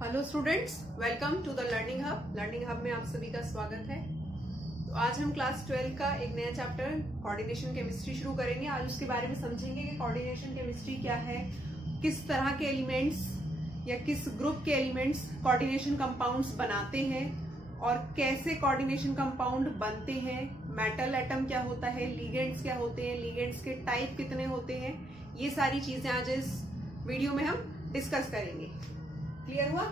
Hello students, welcome to the Learning Hub. Learning Hub में आप सभी का स्वागत है। तो आज हम क्लास 12 का एक नया चैप्टर कोऑर्डिनेशन केमिस्ट्री शुरू करेंगे। आज उसके बारे में समझेंगे कि कोऑर्डिनेशन केमिस्ट्री क्या है, किस तरह के एलिमेंट्स या किस ग्रुप के एलिमेंट्स कोऑर्डिनेशन कंपाउंड्स बनाते हैं और कैसे कोऑर्डिनेशन कंपाउंड बनते हैं, मेटल एटम क्या होता है, लिगेंड्स क्या होते हैं, लिगेंड्स के टाइप कितने होते हैं, ये सारी चीजें आज इस वीडियो में हम डिस्कस करेंगे। क्लियर हुआ?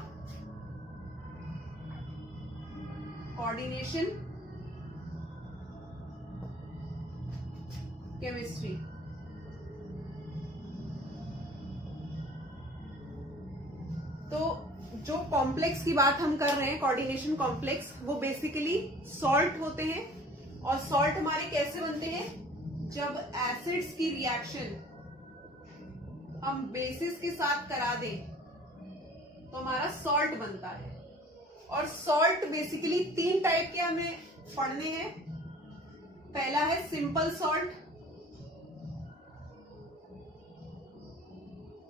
Coordination chemistry. तो जो कॉम्प्लेक्स की बात हम कर रहे हैं, कोऑर्डिनेशन कॉम्प्लेक्स, वो बेसिकली सॉल्ट होते हैं। और सॉल्ट हमारे कैसे बनते हैं? जब एसिड्स की रिएक्शन हम बेसिस के साथ करा दें तो हमारा सॉल्ट बनता है। और सॉल्ट बेसिकली 3 टाइप के हमें पढ़ने हैं। पहला है सिंपल सॉल्ट।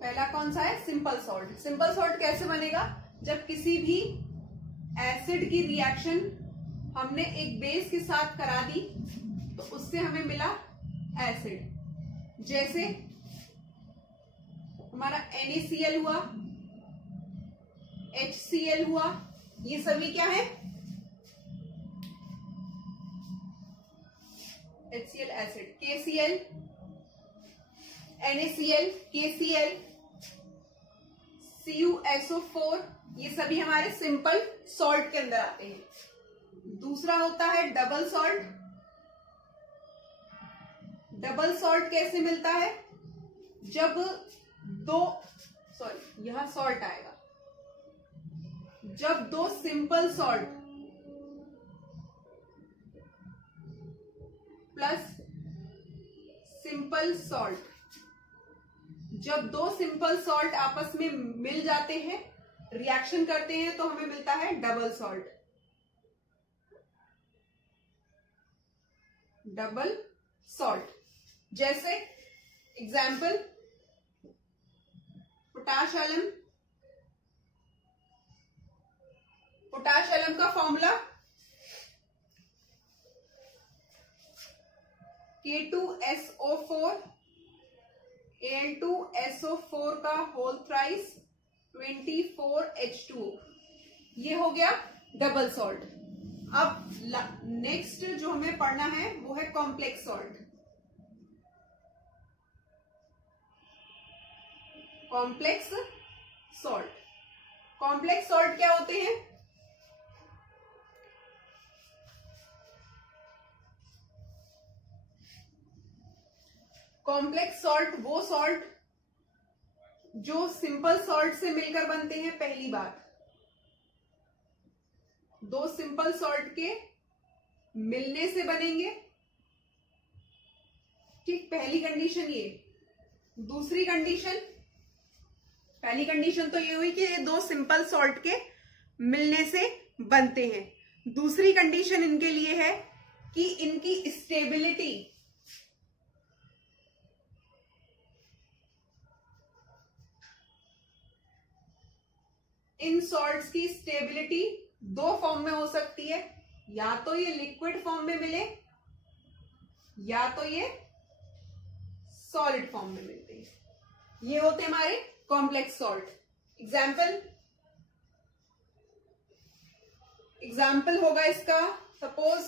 पहला कौन सा है? Simple salt. सिंपल सॉल्ट कैसे बनेगा? जब किसी भी एसिड की रिएक्शन हमने एक बेस के साथ करा दी तो उससे हमें मिला एसिड। जैसे हमारा NaCl हुआ, HCl हुआ, ये सभी क्या है? HCl acid. KCl, NaCl, KCl, CuSO4, ये सभी हमारे सिंपल सॉल्ट के अंदर आते हैं। दूसरा होता है डबल सॉल्ट। डबल सॉल्ट कैसे मिलता है? जब यहां सॉल्ट आएगा। जब 2 simple salt plus simple salt, जब 2 सिंपल सॉल्ट आपस में मिल जाते हैं, रिएक्शन करते हैं, तो हमें मिलता है डबल सॉल्ट। Double salt. जैसे example potash alum. Potash alum का फॉर्मूला K2SO4 Al2SO4 का होल थ्राइस 24H2O। ये हो गया डबल सॉल्ट। अब नेक्स्ट जो हमें पढ़ना है वो है complex salt. Complex salt. Complex salt क्या होते हैं? कॉम्प्लेक्स सॉल्ट वो सॉल्ट जो सिंपल सॉल्ट से मिलकर बनते हैं। पहली बात, 2 सिंपल सॉल्ट के मिलने से बनेंगे। ठीक, पहली कंडीशन ये। दूसरी कंडीशन, पहली कंडीशन तो ये हुई कि ये 2 सिंपल सॉल्ट के मिलने से बनते हैं। दूसरी कंडीशन इनके लिए है कि इनकी स्टेबिलिटी, इन सॉल्ट्स की स्टेबिलिटी 2 फॉर्म में हो सकती है। या तो ये लिक्विड फॉर्म में मिले या तो ये सॉलिड फॉर्म में मिलते हैं। ये होते हमारे कॉम्प्लेक्स सॉल्ट। एग्जाम्पल होगा इसका, सपोज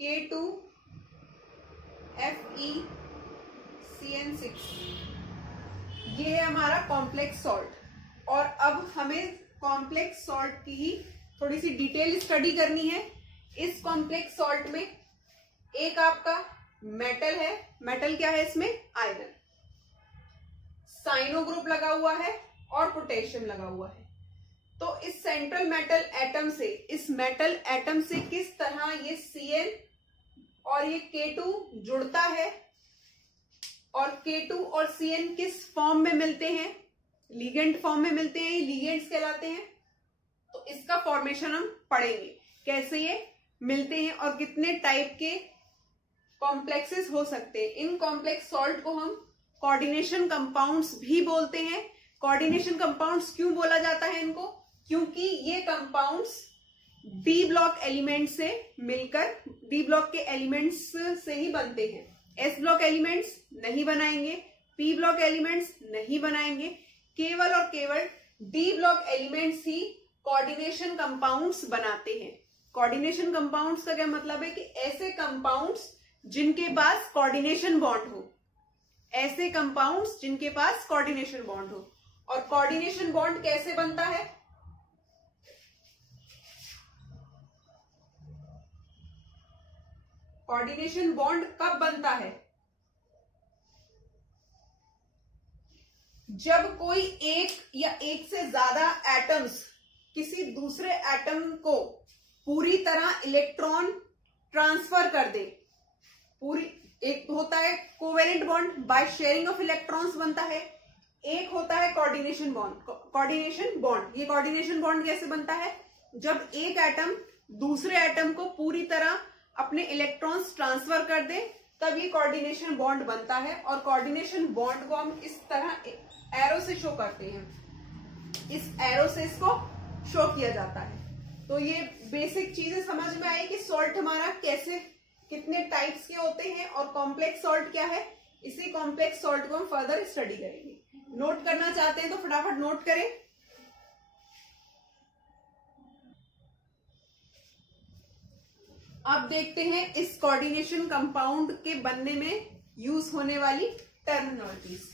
K2FeCN6। ये है हमारा कॉम्प्लेक्स सॉल्ट। और अब हमें कॉम्प्लेक्स सॉल्ट की ही थोड़ी सी डिटेल स्टडी करनी है। इस कॉम्प्लेक्स सॉल्ट में एक आपका मेटल है। मेटल क्या है इसमें? आयरन। साइनो ग्रुप लगा हुआ है और पोटेशियम लगा हुआ है। तो इस सेंट्रल मेटल एटम से, इस मेटल एटम से किस तरह ये Cn और ये K2 जुड़ता है और K2 और Cn किस फॉर्म में मिलते हैं? लिगेंड फॉर्म में मिलते हैं। लिगेंड्स कहलाते हैं। तो इसका फॉर्मेशन हम पढ़ेंगे, कैसे ये मिलते हैं और कितने टाइप के कॉम्प्लेक्सेस हो सकते हैं। इन कॉम्प्लेक्स सॉल्ट को हम कोऑर्डिनेशन कंपाउंड्स भी बोलते हैं। कोऑर्डिनेशन कंपाउंड्स क्यों बोला जाता है इनको? क्योंकि ये कंपाउंड्स डी ब्लॉक एलिमेंट से मिलकर डी ब्लॉक के एलिमेंट्स से ही बनते हैं। एस ब्लॉक एलिमेंट्स नहीं बनाएंगे, पी ब्लॉक एलिमेंट्स नहीं बनाएंगे, केवल और केवल डी ब्लॉक एलिमेंट्स ही कोऑर्डिनेशन कंपाउंड्स बनाते हैं। कोऑर्डिनेशन कंपाउंड्स का क्या मतलब है कि ऐसे कंपाउंड्स जिनके पास कोऑर्डिनेशन बॉन्ड हो, ऐसे कंपाउंड्स जिनके पास कोऑर्डिनेशन बॉन्ड हो। और कोऑर्डिनेशन बॉन्ड कैसे बनता है? कोऑर्डिनेशन बॉन्ड कब बनता है? जब कोई एक या एक से ज्यादा एटम्स किसी दूसरे एटम को पूरी तरह इलेक्ट्रॉन ट्रांसफर कर दे। पूरी एक होता है covalent bond, by sharing of electrons बनता है। एक होता है कोऑर्डिनेशन बॉन्ड। कोऑर्डिनेशन बॉन्ड, ये कोऑर्डिनेशन बॉन्ड कैसे बनता है? जब एक एटम दूसरे एटम को पूरी तरह अपने इलेक्ट्रॉन्स ट्रांसफर कर दे, तब ये कोऑर्डिनेशन बॉन्ड बनता है। और कोऑर्डिनेशन बॉन्ड को हम इस तरह एरो से शो करते हैं। इस एरो से इसको शो किया जाता है। तो ये बेसिक चीजें समझ में आई कि सॉल्ट हमारा कैसे, कितने टाइप्स के होते हैं और कॉम्प्लेक्स सॉल्ट क्या है। इसी कॉम्प्लेक्स सॉल्ट को हम फर्दर स्टडी करेंगे। नोट करना चाहते हैं तो फटाफट नोट करें। अब देखते हैं इस कोऑर्डिनेशन कंपाउंड के बनने में यूज होने वाली टर्मिनोलॉजीज।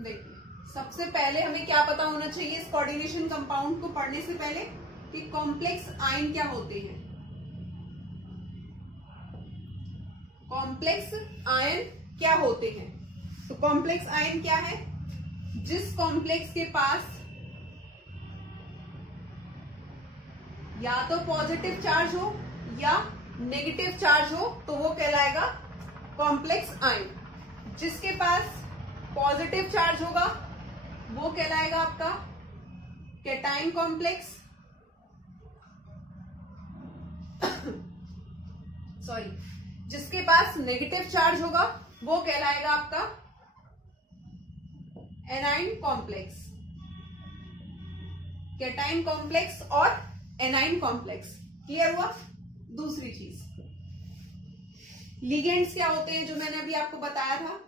देखिए, सबसे पहले हमें क्या पता होना चाहिए इस कोऑर्डिनेशन कंपाउंड को पढ़ने से पहले कि कॉम्प्लेक्स आयन क्या होते हैं। कॉम्प्लेक्स आयन क्या होते हैं? तो कॉम्प्लेक्स आयन क्या है? जिस कॉम्प्लेक्स के पास या तो पॉजिटिव चार्ज हो या नेगेटिव चार्ज हो तो वो कहलाएगा कॉम्प्लेक्स आयन। जिसके पास पॉजिटिव चार्ज होगा वो कहलाएगा आपका कैटायन कॉम्प्लेक्स। सॉरी, जिसके पास नेगेटिव चार्ज होगा वो कहलाएगा आपका एनाइन कॉम्प्लेक्स। कैटायन कॉम्प्लेक्स और एनाइन कॉम्प्लेक्स। क्लियर हुआ? दूसरी चीज, लिगेंड्स क्या होते हैं जो मैंने अभी आपको बताया था।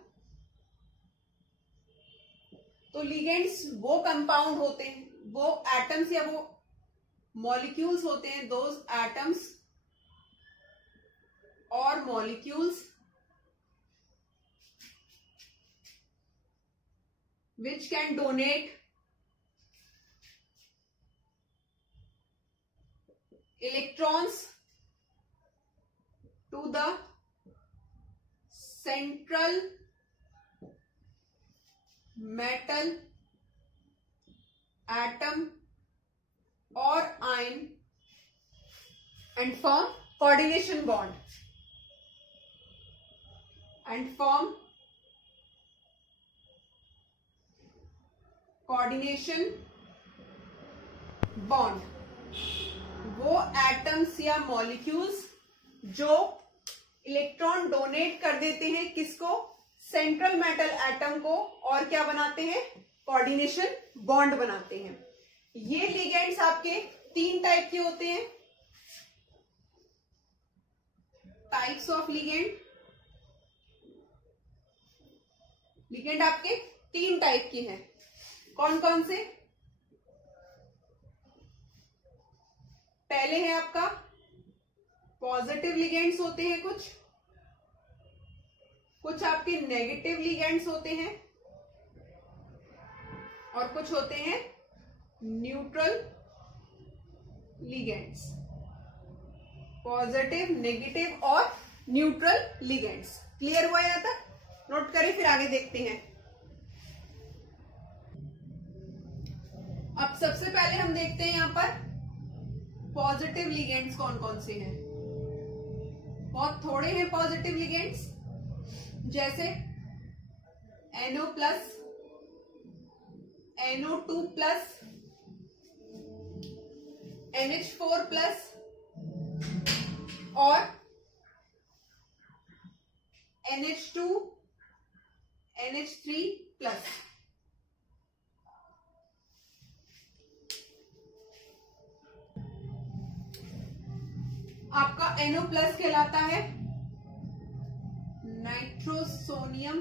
तो लिगेंड्स वो कंपाउंड होते हैं, वो एटम्स या वो मॉलिक्यूल्स होते हैं, दोज एटम्स और molecules which can donate electrons to the central metal atom or ion and form coordination bond and form coordination bond. वो एटम्स या मॉलिक्यूल्स जो इलेक्ट्रॉन डोनेट कर देते हैं किसको? सेंट्रल मेटल एटम को, और क्या बनाते हैं? कोऑर्डिनेशन बॉन्ड बनाते हैं। ये लिगेंड्स आपके तीन टाइप के होते हैं। टाइप्स ऑफ लिगेंड, लिगेंड आपके तीन टाइप के हैं। कौन कौन से? पहले है आपका पॉजिटिव लिगेंड्स होते हैं, कुछ आपके नेगेटिव लिगेंड्स होते हैं और कुछ होते हैं न्यूट्रल लिगेंड्स। पॉजिटिव, नेगेटिव और न्यूट्रल लिगेंड्स। क्लियर हुआ यहाँ तक? नोट करें, फिर आगे देखते हैं। अब सबसे पहले हम देखते हैं यहाँ पर पॉजिटिव लिगेंड्स कौन कौन से हैं। बहुत थोड़े हैं पॉजिटिव लिगेंड्स, जैसे NO plus, NO2 plus, NH4 plus और NH2 NH3 प्लस। आपका NO प्लस कहलाता है नाइट्रोसोनियम,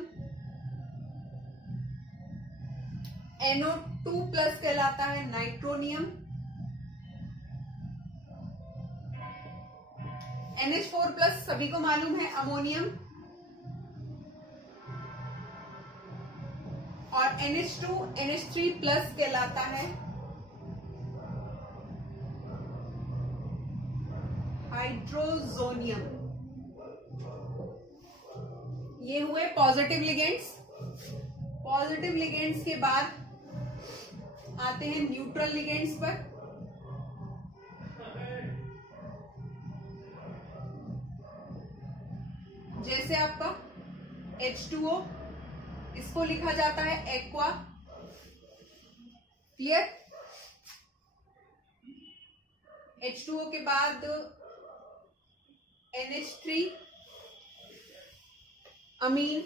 NO2 प्लस कहलाता है नाइट्रोनियम, NH4 प्लस सभी को मालूम है अमोनियम, और NH2 NH3 प्लस कहलाता है हाइड्रोजोनियम। ये हुए पॉजिटिव लिगेंड्स। पॉजिटिव लिगेंड्स के बाद आते हैं न्यूट्रल लिगेंड्स पर। जैसे आपका H2O, इसको लिखा जाता है एक्वा। क्लियर? H2O के बाद NH3 अमीन,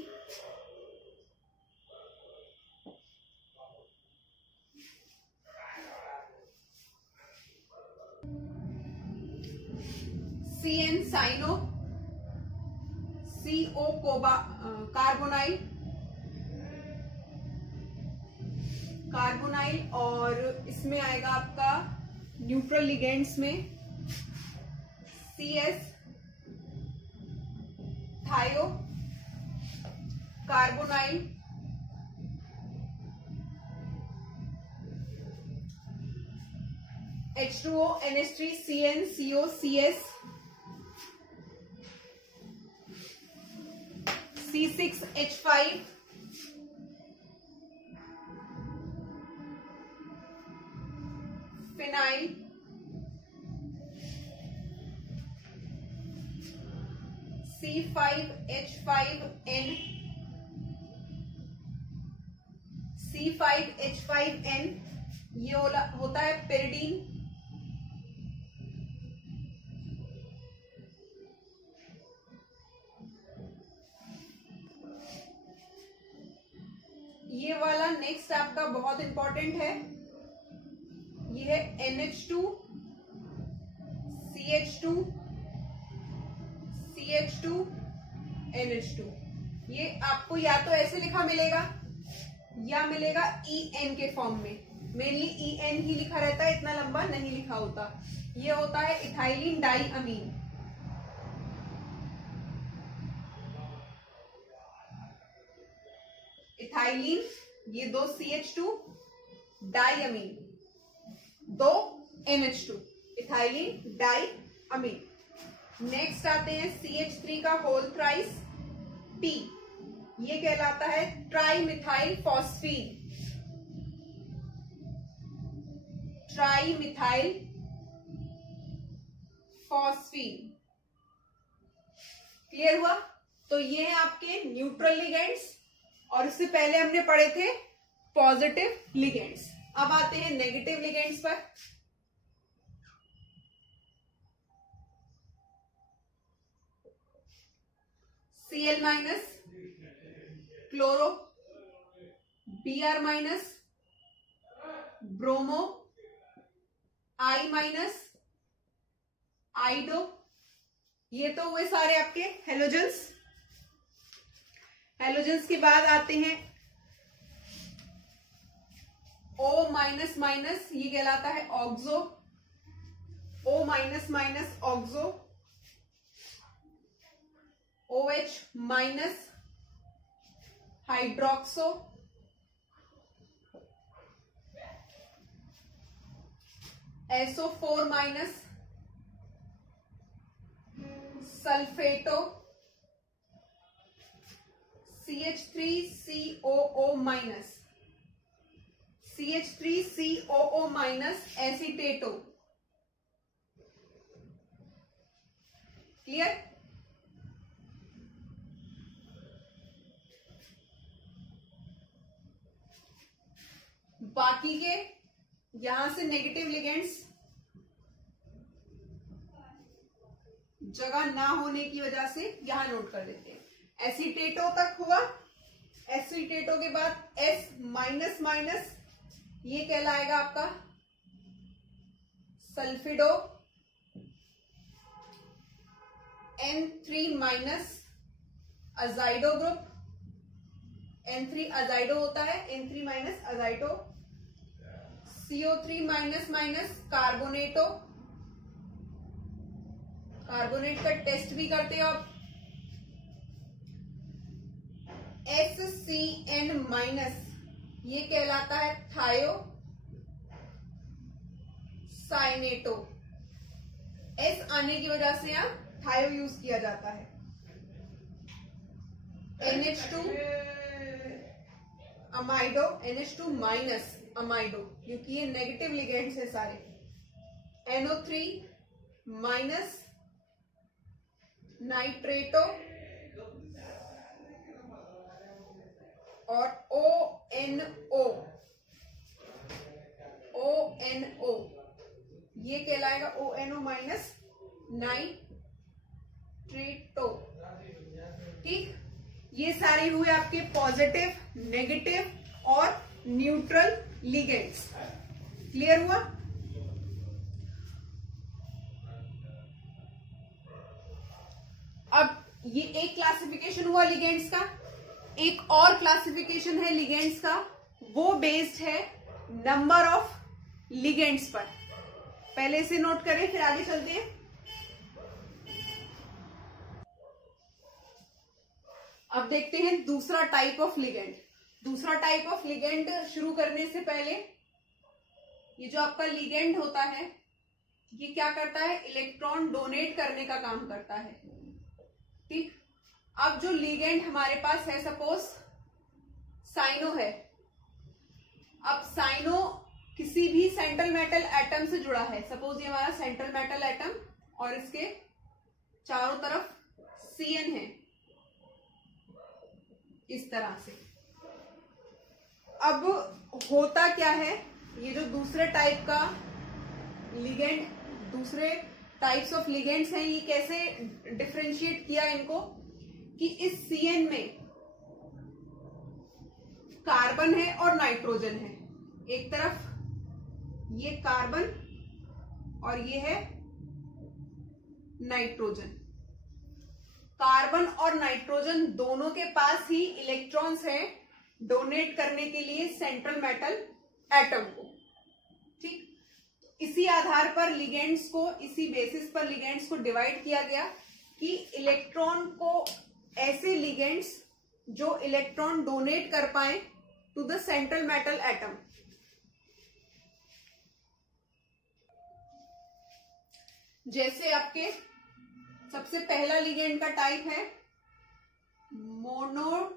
CN साइनो, CO कार्बोनाइल, और इसमें आएगा आपका न्यूट्रल लिगेंड्स में CS थायो carbonyl, H2O NH3 CN CO CS, C6H5 phenyl, C5H5N, C5H5N ये होता है पेरिडीन। ये वाला नेक्स्ट आपका बहुत इंपॉर्टेंट है, ये है NH2 CH2 CH2 NH2। ये आपको या तो ऐसे लिखा मिलेगा या मिलेगा EN के फॉर्म में। मेनली EN ही लिखा रहता है, इतना लंबा नहीं लिखा होता। ये होता है इथाइलिन डाई अमीन। इथाइलिन, ये दो CH2 डाई अमीन, दो NH2, इथाइलिन डाई अमीन। नेक्स्ट आते हैं CH3 का होल थ्राइस T, ये कहलाता है tri methyl phosphine. Tri methyl phosphine. Clear हुआ? तो ये है आपके न्यूट्रल लिगेंड्स, और इससे पहले हमने पढ़े थे पॉजिटिव लिगेंड्स। अब आते हैं नेगेटिव लिगेंड्स पर। Cl minus chloro, Br minus bromo, I minus iodo. ये तो हुए सारे आपके हेलोजन्स। हेलोजन्स के बाद आते हैं O माइनस माइनस, ये कहलाता है oxo. O minus minus oxo. OH minus hydroxo. SO4 minus sulphato. CH3COO minus, CH3COO minus acetato. Clear? बाकी के यहां से नेगेटिव लिगेंड्स जगह ना होने की वजह से यहां नोट कर देते हैं। एसीटेटो तक हुआ। एसीटेटो के बाद एस माइनस माइनस, ये कहलाएगा आपका सल्फिडो। N3 माइनस अजाइडो ग्रुप, N3 अजाइडो होता है, N3 minus azido. CO3 minus minus carbonato, carbonate का टेस्ट भी करते हो आप। HCN माइनस, ये कहलाता है थायो साइनेटो। एस आने की वजह से यहां थायो यूज किया जाता है। NH2 amido, NH2 minus amido, क्योंकि ये नेगेटिव लिगेंड्स है सारे। NO3 माइनस नाइट्रेटो और ONO, ये कहलाएगा ONO माइनस नाइट्रेटो। ठीक, ये सारे हुए आपके पॉजिटिव, नेगेटिव और न्यूट्रल लिगेंड्स। क्लियर हुआ? अब ये एक क्लासिफिकेशन हुआ लिगेंड्स का। एक और क्लासिफिकेशन है लिगेंड्स का, वो बेस्ड है नंबर ऑफ लिगेंड्स पर। पहले इसे नोट करें, फिर आगे चलते हैं। अब देखते हैं दूसरा टाइप ऑफ लिगेंड। दूसरा टाइप ऑफ लिगेंड शुरू करने से पहले, ये जो आपका लिगेंड होता है, ये क्या करता है? इलेक्ट्रॉन डोनेट करने का काम करता है। ठीक, अब जो लिगेंड हमारे पास है, सपोज साइनो है। अब साइनो किसी भी सेंट्रल मेटल एटम से जुड़ा है। सपोज ये हमारा सेंट्रल मेटल एटम और इसके चारों तरफ CN है, इस तरह से। अब होता क्या है, ये जो दूसरे टाइप का लिगेंड, दूसरे टाइप्स ऑफ लिगेंड्स हैं, ये कैसे डिफरेंशिएट किया इनको, कि इस CN में कार्बन है और नाइट्रोजन है। एक तरफ ये कार्बन और ये है नाइट्रोजन। कार्बन और नाइट्रोजन दोनों के पास ही इलेक्ट्रॉन्स हैं डोनेट करने के लिए सेंट्रल मेटल एटम को। ठीक, इसी आधार पर लिगेंड्स को, इसी बेसिस पर लिगेंड्स को डिवाइड किया गया कि इलेक्ट्रॉन को ऐसे लिगेंड्स जो इलेक्ट्रॉन डोनेट कर पाए to the central metal atom. जैसे आपके सबसे पहला लिगेंड का टाइप है मोनोडिनेट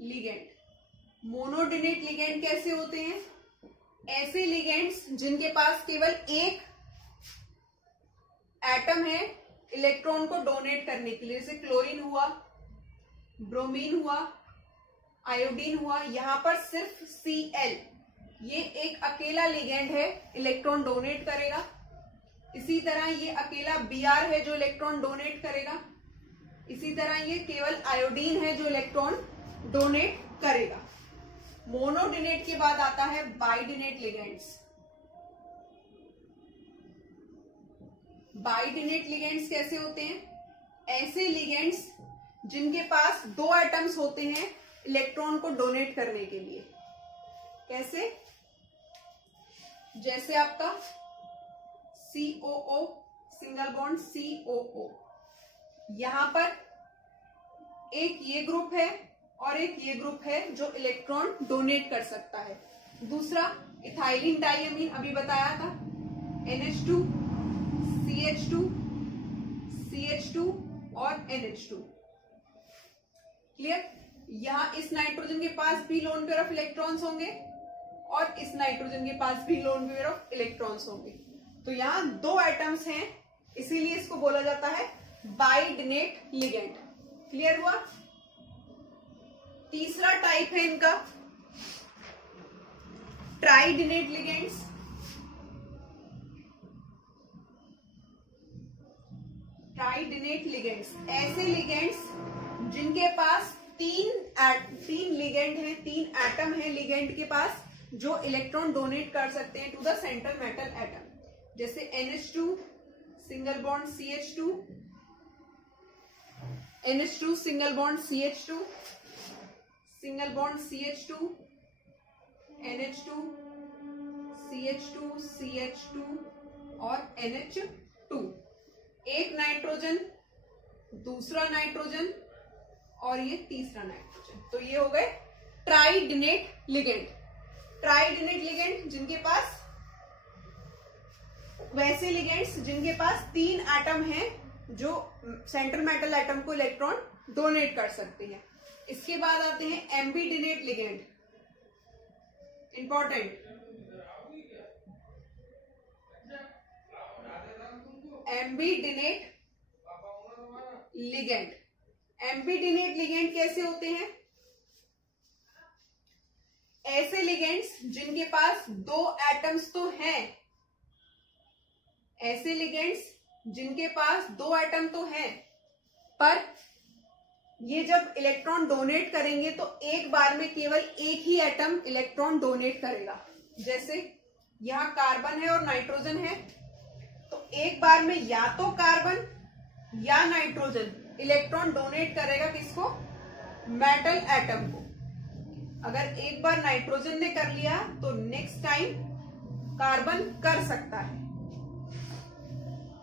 लिगेंड। मोनोडिनेट लिगेंड कैसे होते हैं? ऐसे लिगेंड्स जिनके पास केवल एक एटम है इलेक्ट्रॉन को डोनेट करने के लिए, जैसे क्लोरीन हुआ, ब्रोमीन हुआ, आयोडीन हुआ। यहां पर सिर्फ Cl, ये एक अकेला लिगेंड है, इलेक्ट्रॉन डोनेट करेगा। इसी तरह ये अकेला Br है जो इलेक्ट्रॉन डोनेट करेगा। इसी तरह ये केवल आयोडीन है जो इलेक्ट्रॉन डोनेट करेगा। मोनोडिनेट के बाद आता है बाइडिनेट लिगेंड्स। बाइडिनेट लिगेंड्स कैसे होते हैं? ऐसे लिगेंड्स जिनके पास दो एटम्स होते हैं इलेक्ट्रॉन को डोनेट करने के लिए। कैसे? जैसे आपका COO, सिंगल बॉन्ड COO, यहां पर एक ये ग्रुप है और एक ये ग्रुप है जो इलेक्ट्रॉन डोनेट कर सकता है। दूसरा इथाइलिन डाइअमीन, अभी बताया था, NH2, CH2, CH2 और NH2। क्लियर? यहां इस नाइट्रोजन के पास भी लोन पेयर ऑफ इलेक्ट्रॉन्स होंगे और इस नाइट्रोजन के पास भी लोन पेयर ऑफ इलेक्ट्रॉन्स होंगे। तो यहां दो एटम्स हैं, इसीलिए इसको बोला जाता है बाइडिनेट लिगेंड। क्लियर हुआ? तीसरा टाइप है इनका ट्राइडिनेट लिगेंड्स। ट्राइडेनेट लिगेंड्स, ऐसे लिगेंड्स जिनके पास तीन लिगेंड है, तीन एटम है लिगेंड के पास जो इलेक्ट्रॉन डोनेट कर सकते हैं to the central metal atom, जैसे NH2 single bond CH2, NH2 single bond CH2, single bond CH2, NH2 CH2 CH2 और NH2, एक नाइट्रोजन, दूसरा नाइट्रोजन और ये तीसरा नाइट्रोजन। तो ये हो गए ट्राइडेनेट लिगेंड। ट्राइडेनेट लिगेंड जिनके पास, वैसे लिगेंड्स जिनके पास तीन एटम हैं जो सेंट्रल मेटल एटम को इलेक्ट्रॉन डोनेट कर सकते हैं। इसके बाद आते हैं एम्बीडेनेट लिगेंड, इंपॉर्टेंट। एम्बीडेनेट लिगेंड, एम्बीडेनेट लिगेंड कैसे होते हैं? ऐसे लिगेंड्स जिनके पास दो एटम्स तो हैं, ऐसे लिगेंड्स जिनके पास दो एटम तो हैं, पर ये जब इलेक्ट्रॉन डोनेट करेंगे तो एक बार में केवल एक ही एटम इलेक्ट्रॉन डोनेट करेगा। जैसे यहां कार्बन है और नाइट्रोजन है, तो एक बार में या तो कार्बन या नाइट्रोजन इलेक्ट्रॉन डोनेट करेगा किसको? मेटल एटम को। अगर एक बार नाइट्रोजन ने कर लिया तो नेक्स्ट टाइम कार्बन कर सकता है।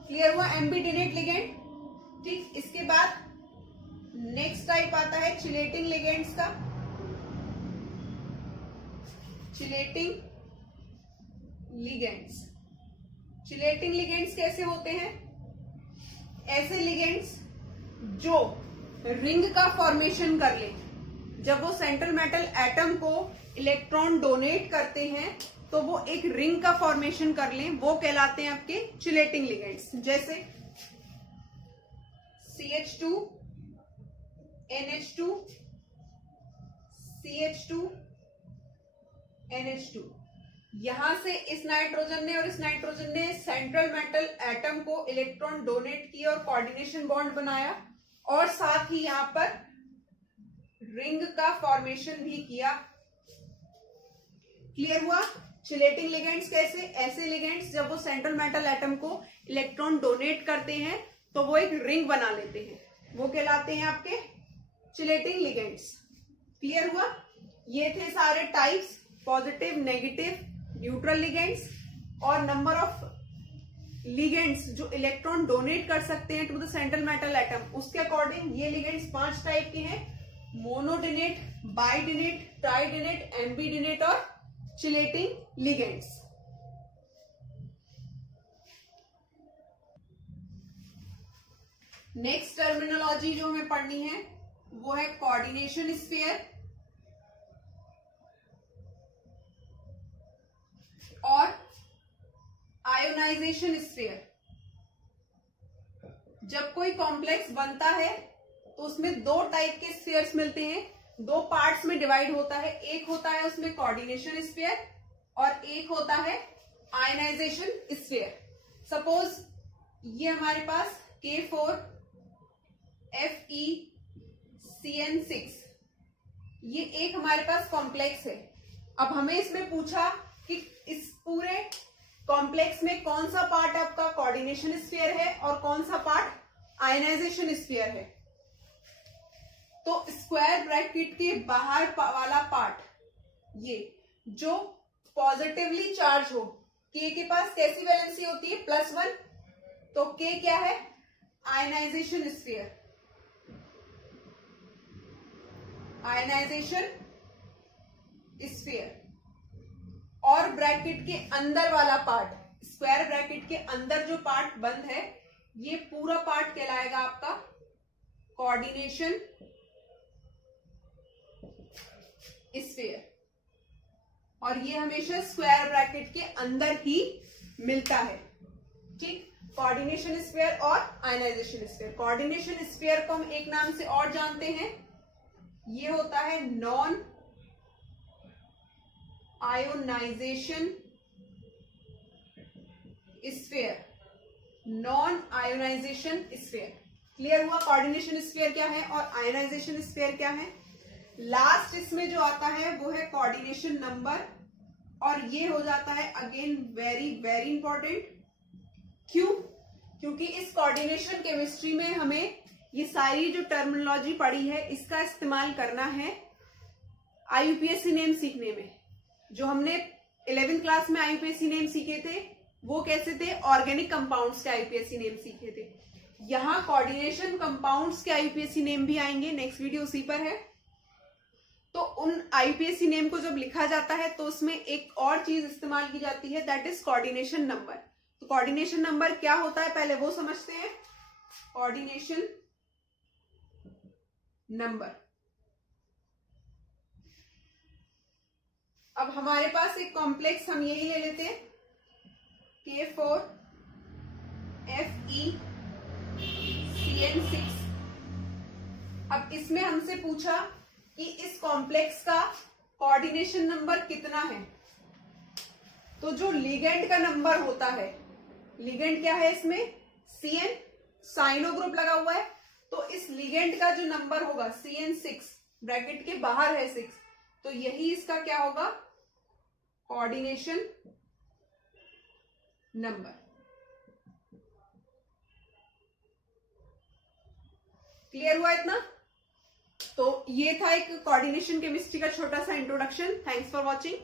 क्लियर हुआ एम्बीडेनेट लिगेंड? ठीक, इसके बाद नेक्स्ट टाइप आता है चिलेटिंग लिगेंड्स का। चिलेटिंग लिगेंड्स, चिलेटिंग लिगेंड्स कैसे होते हैं? ऐसे लिगेंड्स जो रिंग का फॉर्मेशन कर ले, जब वो सेंट्रल मेटल एटम को इलेक्ट्रॉन डोनेट करते हैं तो वो एक रिंग का फॉर्मेशन कर लें, वो कहलाते हैं आपके चिलेटिंग लिगेंड्स। जैसे CH2 NH2 CH2 NH2, यहां से इस नाइट्रोजन ने और इस नाइट्रोजन ने सेंट्रल मेटल एटम को इलेक्ट्रॉन डोनेट किया और कोऑर्डिनेशन बॉन्ड बनाया, और साथ ही यहां पर रिंग का फॉर्मेशन भी किया। क्लियर हुआ? चिलेटिंग लिगेंड्स कैसे? ऐसे लिगेंड्स जब वो सेंट्रल मेटल एटम को इलेक्ट्रॉन डोनेट करते हैं तो वो एक रिंग बना लेते हैं, वो कहलाते हैं आपके चिलेटिंग लिगेंड्स। क्लियर हुआ? ये थे सारे types, positive, negative, neutral ligands, और नंबर ऑफ लिगेंड्स जो इलेक्ट्रॉन डोनेट कर सकते हैं to the central metal atom, उसके अकॉर्डिंग ये लिगेंड्स 5 टाइप के हैं: मोनोडेनेट, बाइडेनेट, ट्राइडेनेट, एम्बीडेनेट और चिलेटिंग लिगेंड्स। नेक्स्ट टर्मिनोलॉजी जो हमें पढ़नी है वो है कोऑर्डिनेशन स्फीयर और आयोनाइजेशन स्फीयर। जब कोई कॉम्प्लेक्स बनता है तो उसमें दो टाइप के स्फीयर्स मिलते हैं, दो पार्ट्स में डिवाइड होता है। एक होता है उसमें कोऑर्डिनेशन स्फीयर और एक होता है आयनाइजेशन स्फीयर। सपोज ये हमारे पास K4FeCN6, ये एक हमारे पास कॉम्प्लेक्स है। अब हमें इसमें पूछा कि इस पूरे कॉम्प्लेक्स में कौन सा पार्ट आपका कोऑर्डिनेशन स्फीयर है और कौन सा पार्ट आयनाइजेशन स्फीयर है। तो स्क्वायर ब्रैकेट के बाहर वाला पार्ट, ये जो पॉजिटिवली चार्ज हो, K के पास कैसी वैलेंसी होती है? +1, तो K क्या है? Ionisation sphere. Ionisation sphere. और ब्रैकेट के अंदर वाला पार्ट, स्क्वायर ब्रैकेट के अंदर जो पार्ट बंद है, ये पूरा पार्ट कहलाएगा आपका कोऑर्डिनेशन स्फीयर। और ये हमेशा स्क्वायर ब्रैकेट के अंदर ही मिलता है। ठीक, कोऑर्डिनेशन स्फीयर और आयनाइजेशन स्फीयर। कोऑर्डिनेशन स्फीयर को हम एक नाम से और जानते हैं, ये होता है non ionisation sphere. Non ionisation sphere. Clear हुआ कोऑर्डिनेशन स्फीयर क्या है और आयोनाइजेशन स्फीयर क्या है। लास्ट इसमें जो आता है वो है कोऑर्डिनेशन नंबर, और ये हो जाता है अगेन वेरी वेरी इंपॉर्टेंट। क्यों? क्योंकि इस कोऑर्डिनेशन केमिस्ट्री में हमें ये सारी जो टर्मिनोलॉजी पढ़ी है इसका इस्तेमाल करना है आईयूपीएससी नेम सीखने में। जो हमने 11th क्लास में आईयूपीएससी नेम सीखे थे वो कैसे थे, ऑर्गेनिक कंपाउंड्स के आईयूपीएससी नेम सीखे थे। यहाँ कोऑर्डिनेशन कंपाउंड्स के आईयूपीएससी नेम भी आएंगे, नेक्स्ट वीडियो उसी पर है। तो उन आईयूपीएससी नेम को जब लिखा जाता है तो उसमें एक और चीज इस्तेमाल की जाती है, दैट इज कोऑर्डिनेशन नंबर। तो कोऑर्डिनेशन नंबर क्या होता है पहले वो समझते हैं। कोऑर्डिनेशन नंबर, अब हमारे पास एक कॉम्प्लेक्स हम यही ले लेते हैं K4FeCN6। अब इसमें हमसे पूछा कि इस कॉम्प्लेक्स का कोऑर्डिनेशन नंबर कितना है। तो जो लिगेंड का नंबर होता है, लिगेंड क्या है इसमें CN, साइनो ग्रुप लगा हुआ है, तो इस लिगेंड का जो नंबर होगा CN6, ब्रैकेट के बाहर है 6, तो यही इसका क्या होगा कोऑर्डिनेशन नंबर। क्लियर हुआ इतना? तो ये था एक कोऑर्डिनेशन केमिस्ट्री का छोटा सा इंट्रोडक्शन। Thanks for watching.